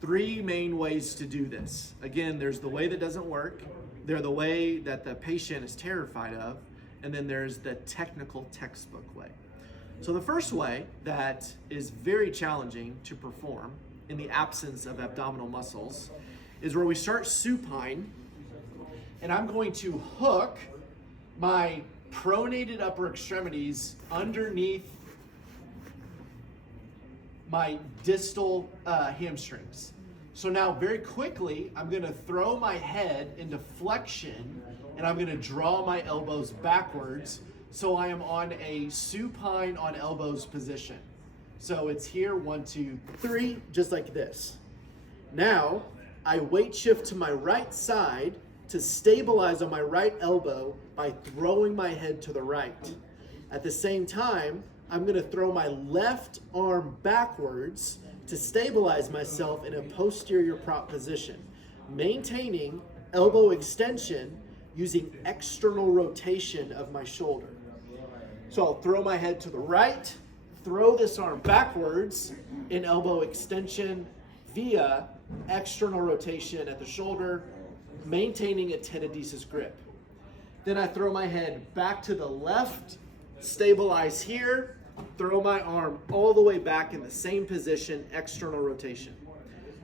Three main ways to do this. Again, there's the way that doesn't work, there's the way that the patient is terrified of, and then there's the technical textbook way. So the first way that is very challenging to perform in the absence of abdominal muscles is where we start supine, and I'm going to hook my pronated upper extremities underneath my distal hamstrings. So now very quickly, I'm gonna throw my head into flexion and I'm gonna draw my elbows backwards so I am on a supine on elbows position. So it's here, 1, 2, 3, just like this. Now, I weight shift to my right side to stabilize on my right elbow by throwing my head to the right. At the same time, I'm gonna throw my left arm backwards to stabilize myself in a posterior prop position, maintaining elbow extension using external rotation of my shoulder. So I'll throw my head to the right, throw this arm backwards in elbow extension via external rotation at the shoulder, maintaining a tenodesis grip. Then I throw my head back to the left, stabilize here, throw my arm all the way back in the same position, external rotation.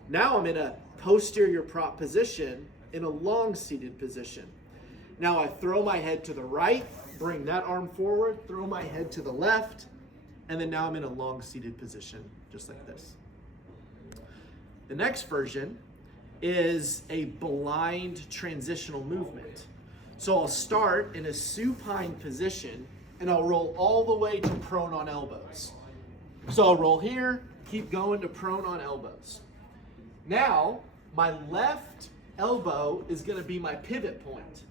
Now I'm in a posterior prop position in a long seated position. Now I throw my head to the right, bring that arm forward, throw my head to the left, and then now I'm in a long seated position, just like this. The next version is a blind transitional movement. So I'll start in a supine position and I'll roll all the way to prone on elbows. So I'll roll here, keep going to prone on elbows. Now, my left elbow is gonna be my pivot point.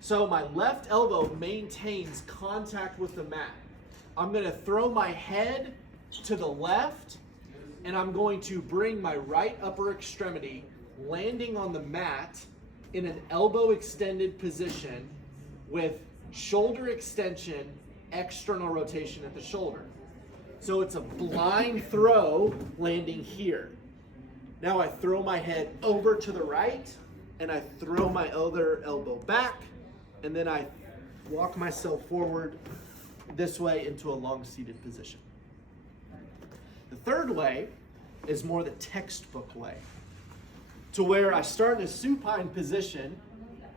So my left elbow maintains contact with the mat. I'm gonna throw my head to the left and I'm going to bring my right upper extremity landing on the mat in an elbow extended position with shoulder extension, external rotation at the shoulder. So it's a blind throw landing here. Now I throw my head over to the right and I throw my other elbow back and then I walk myself forward this way into a long seated position. The third way is more the textbook way, to where I start in a supine position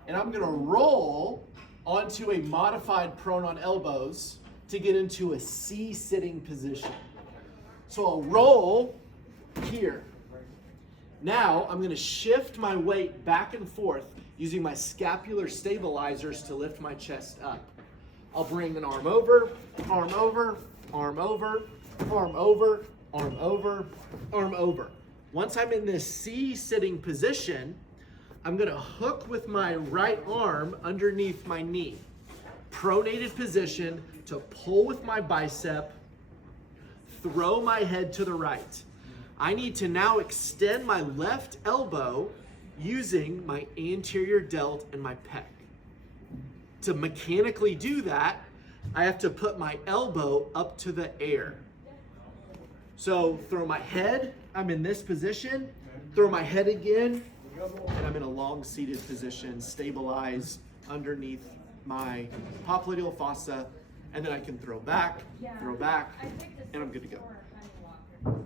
and I'm gonna roll onto a modified prone on elbows to get into a C sitting position. So I'll roll here. Now I'm gonna shift my weight back and forth using my scapular stabilizers to lift my chest up. I'll bring an arm over, arm over, arm over, arm over, arm over, arm over. Once I'm in this C sitting position, I'm gonna hook with my right arm underneath my knee. Pronated position to pull with my bicep, throw my head to the right. I need to now extend my left elbow using my anterior delt and my pec. To mechanically do that, I have to put my elbow up to the air. So throw my head, I'm in this position, throw my head again, and I'm in a long seated position, stabilized underneath my popliteal fossa, and then I can throw back, and I'm good to go.